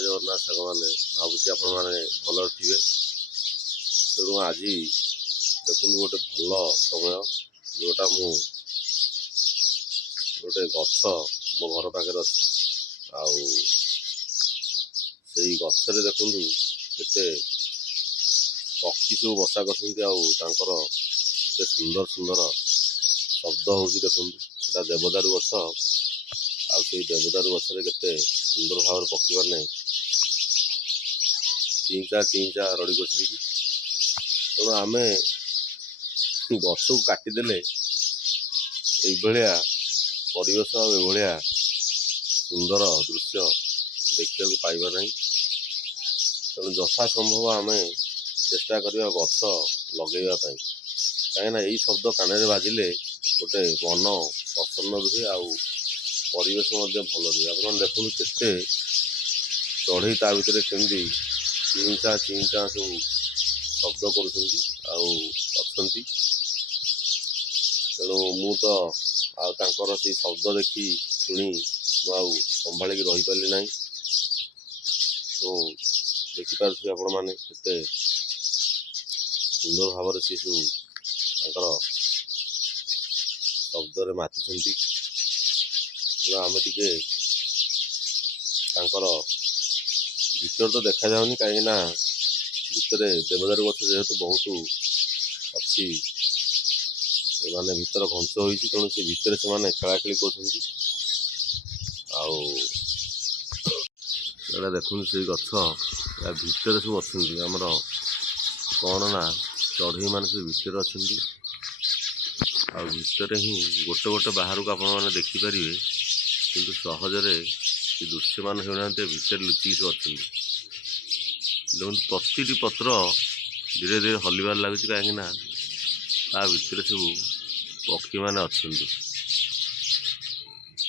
ଜୟ ଜଗନ୍ନାଥ ସାଙ୍ଗମାନେ, ଭାବୁଛି ଆପଣମାନେ ଭଲରେ ଥିବେ। ତେଣୁ ଆଜି ଦେଖନ୍ତୁ ଗୋଟେ ଭଲ ସମୟ, ଯେଉଁଟା ମୁଁ ଗୋଟେ ଗଛ ମୋ ଘର ପାଖରେ ଅଛି। ଆଉ ସେଇ ଗଛରେ ଦେଖନ୍ତୁ କେତେ ପକ୍ଷୀ ସବୁ ବସା କରିଛନ୍ତି, ଆଉ ତାଙ୍କର କେତେ ସୁନ୍ଦର ସୁନ୍ଦର ଶବ୍ଦ ହେଉଛି। ଦେଖନ୍ତୁ ଏଇଟା ଦେବଦାରୁ ଗଛ, ଆଉ ସେଇ ଦେବଦାରୁ ଗଛରେ କେତେ ସୁନ୍ଦର ଭାବରେ ପକ୍ଷୀମାନେ ଚିଞ୍ଚା ରଡ଼ି କରିଛନ୍ତି। ତେଣୁ ଆମେ ଗଛକୁ କାଟିଦେଲେ ଏଇଭଳିଆ ପରିବେଶ ଆଉ ଏଭଳିଆ ସୁନ୍ଦର ଦୃଶ୍ୟ ଦେଖିବାକୁ ପାଇବା ନାହିଁ। ତେଣୁ ଯଥା ସମ୍ଭବ ଆମେ ଚେଷ୍ଟା କରିବା ଗଛ ଲଗେଇବା ପାଇଁ, କାହିଁକିନା ଏଇ ଶବ୍ଦ କାନରେ ବାଜିଲେ ଗୋଟେ ମନ ପ୍ରସନ୍ନ ରୁହେ, ଆଉ ପରିବେଶ ମଧ୍ୟ ଭଲ ରୁହେ। ଆପଣ ଦେଖନ୍ତୁ କେତେ ଚଢ଼େଇ ତା ଭିତରେ କେମିତି ଚିଞ୍ଚା ସବୁ ଶବ୍ଦ କରୁଛନ୍ତି ଆଉ ଅଛନ୍ତି। ତେଣୁ ମୁଁ ତ ଆଉ ତାଙ୍କର ସେଇ ଶବ୍ଦ ଦେଖି ଶୁଣି ମୁଁ ଆଉ ସମ୍ଭାଳିକି ରହିପାରିଲି ନାହିଁ। ଦେଖିପାରୁଥିବେ ଆପଣମାନେ କେତେ ସୁନ୍ଦର ଭାବରେ ସେ ସବୁ ତାଙ୍କର ଶବ୍ଦରେ ମାତିଛନ୍ତି। ତେଣୁ ଆମେ ଟିକେ ତାଙ୍କର ଭିତରେ ତ ଦେଖାଯାଉନି, କାହିଁକିନା ଭିତରେ ଦେବଦାରୁ ଗଛ ଯେହେତୁ ବହୁତ ଅଛି, ମାନେ ଭିତର ଘଞ୍ଚ ହୋଇଛି, ତେଣୁ ସେ ଭିତରେ ସେମାନେ ଖେଳାଖେଳି କରୁଛନ୍ତି। ଆଉ ଏଇଟା ଦେଖନ୍ତୁ ସେଇ ଗଛ ୟା ଭିତରେ ସବୁ ଅଛନ୍ତି। ଆମର କ'ଣ ନା ଚଢ଼େଇମାନେ ସବୁ ଭିତରେ ଅଛନ୍ତି, ଆଉ ଭିତରେ ହିଁ ଗୋଟେ ଗୋଟେ ବାହାରକୁ ଆପଣମାନେ ଦେଖିପାରିବେ, କିନ୍ତୁ ସହଜରେ ସେ ଦୃଶ୍ୟମାନ ହେଉନାହାନ୍ତି, ଭିତରେ ଲୁଚିକି ସବୁ ଅଛନ୍ତି। ଦେଖନ୍ତୁ ପ୍ରତିଟି ପତ୍ର ଧୀରେ ଧୀରେ ହଲିବାରେ ଲାଗୁଛି, କାହିଁକିନା ତା ଭିତରେ ସବୁ ପକ୍ଷୀମାନେ ଅଛନ୍ତି,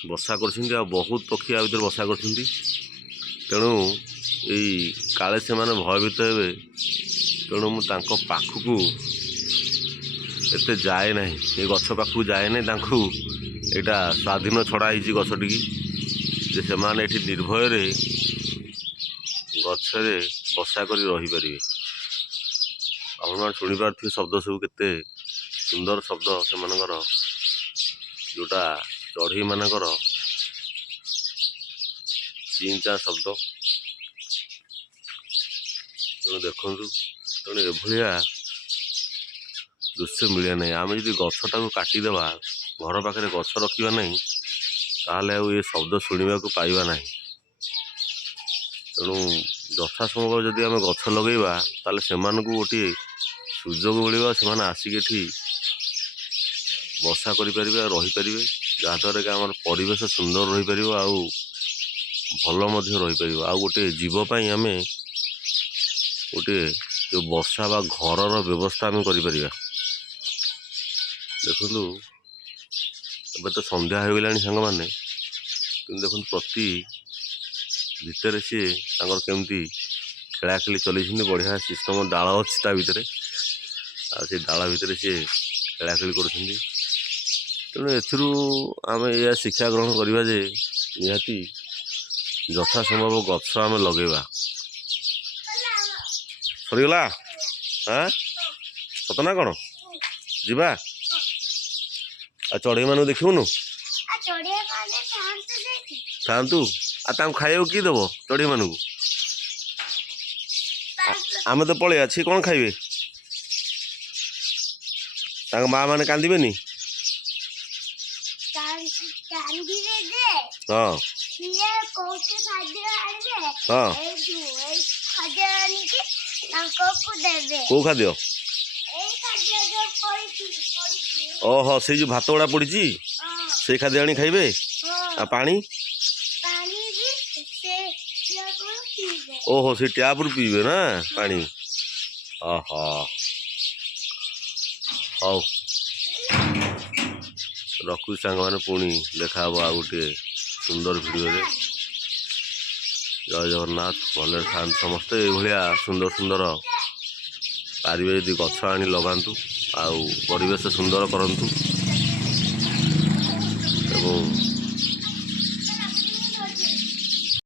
ବସା କରୁଛନ୍ତି, ଆଉ ବହୁତ ପକ୍ଷୀ ଆ ଭିତରେ ବସା କରୁଛନ୍ତି। ତେଣୁ ଏଇ କାଳେ ସେମାନେ ଭୟଭୀତ ହେବେ, ତେଣୁ ମୁଁ ତାଙ୍କ ପାଖକୁ ଏତେ ଯାଏ ନାହିଁ, ଏ ଗଛ ପାଖକୁ ଯାଏ ନାହିଁ। ତାଙ୍କୁ ଏଇଟା ସ୍ୱାଧୀନ ଛଡ଼ା ହେଇଛି ଗଛଟିକି, ଯେ ସେମାନେ ଏଠି ନିର୍ଭୟରେ ଗଛରେ ବସା କରି ରହିପାରିବେ। ଆପଣମାନେ ଶୁଣିପାରୁଥିବେ ଶବ୍ଦ ସବୁ କେତେ ସୁନ୍ଦର ଶବ୍ଦ ସେମାନଙ୍କର, ଯେଉଁଟା ଚଢ଼େଇମାନଙ୍କର ଚିଞ୍ଚା ଶବ୍ଦ। ତେଣୁ ଦେଖନ୍ତୁ, ତେଣୁ ଏଭଳିଆ ଦୃଶ୍ୟ ମିଳେ ନାହିଁ। ଆମେ ଯଦି ଗଛଟାକୁ କାଟିଦେବା, ଘର ପାଖରେ ଗଛ ରଖିବା ନାହିଁ, ତାହେଲେ ଆଉ ଏ ଶବ୍ଦ ଶୁଣିବାକୁ ପାଇବା ନାହିଁ। ତେଣୁ ଯଥା ସମ୍ଭବ ଯଦି ଆମେ ଗଛ ଲଗେଇବା, ତାହେଲେ ସେମାନଙ୍କୁ ଗୋଟିଏ ସୁଯୋଗ ମିଳିବ, ସେମାନେ ଆସିକି ଏଠି ବସା କରିପାରିବେ ଆଉ ରହିପାରିବେ, ଯାହାଦ୍ୱାରା କି ଆମର ପରିବେଶ ସୁନ୍ଦର ରହିପାରିବ, ଆଉ ଭଲ ମଧ୍ୟ ରହିପାରିବ। ଆଉ ଗୋଟିଏ ଜୀବ ପାଇଁ ଆମେ ଗୋଟିଏ ଯେଉଁ ବସା ବା ଘରର ବ୍ୟବସ୍ଥା ଆମେ କରିପାରିବା। ଦେଖନ୍ତୁ ଏବେ ତ ସନ୍ଧ୍ୟା ହୋଇଗଲାଣି ସାଙ୍ଗମାନେ, କିନ୍ତୁ ଦେଖନ୍ତୁ ପ୍ରତି ଭିତରେ ସିଏ ତାଙ୍କର କେମିତି ଖେଳାଖେଳି ଚଲେଇଛନ୍ତି। ବଢ଼ିଆ ସିଷ୍ଟମ ଡାଳ ଅଛି ତା ଭିତରେ, ଆଉ ସେ ଡାଳ ଭିତରେ ସିଏ ଖେଳାଖେଳି କରୁଛନ୍ତି। ତେଣୁ ଏଥିରୁ ଆମେ ଏହା ଶିକ୍ଷା ଗ୍ରହଣ କରିବା ଯେ ନିହାତି ଯଥା ସମ୍ଭବ ଗଛ ଆମେ ଲଗେଇବା। ସରିଗଲା ସତ ନା କ'ଣ? ଯିବା। ଆଉ ଚଢ଼େଇମାନଙ୍କୁ ଦେଖିବୁନୁ? ଥାଆନ୍ତୁ। ଆଉ ତାଙ୍କୁ ଖାଇବାକୁ କିଏ ଦେବ ଚଢ଼େଇମାନଙ୍କୁ? ଆମେ ତ ପଳେଇବା, ସିଏ କ'ଣ ଖାଇବେ? ତାଙ୍କ ମା ମାନେ କାନ୍ଦିବେନି? ହଁ ହଁ। କୋଉ ଖାଦ୍ୟ? ଓହୋ, ସେଇ ଯେଉଁ ଭାତ ଗୁଡ଼ା ପଡ଼ିଛି ସେଇ ଖାଦ୍ୟ ଆଣି ଖାଇବେ। ଆଉ ପାଣି? ଓହୋ, ସେଇ ଟ୍ୟାପରୁ ପିଇବେ ନା ପାଣି? ଓହୋ, ହଉ ରଖୁଛି ସାଙ୍ଗମାନେ, ପୁଣି ଦେଖା ହେବ ଆଉ ଗୋଟିଏ ସୁନ୍ଦର ଭିଡ଼ିଓରେ। ଜୟ ଜଗନ୍ନାଥ, ଭଲରେ ଥାଆନ୍ତୁ ସମସ୍ତେ। ଏଇଭଳିଆ ସୁନ୍ଦର ସୁନ୍ଦର ପାରିବେ ଯଦି ଗଛ ଆଣି ଲଗାନ୍ତୁ, ଆଉ ପରିବେଶ ସୁନ୍ଦର କରନ୍ତୁ, ଏବଂ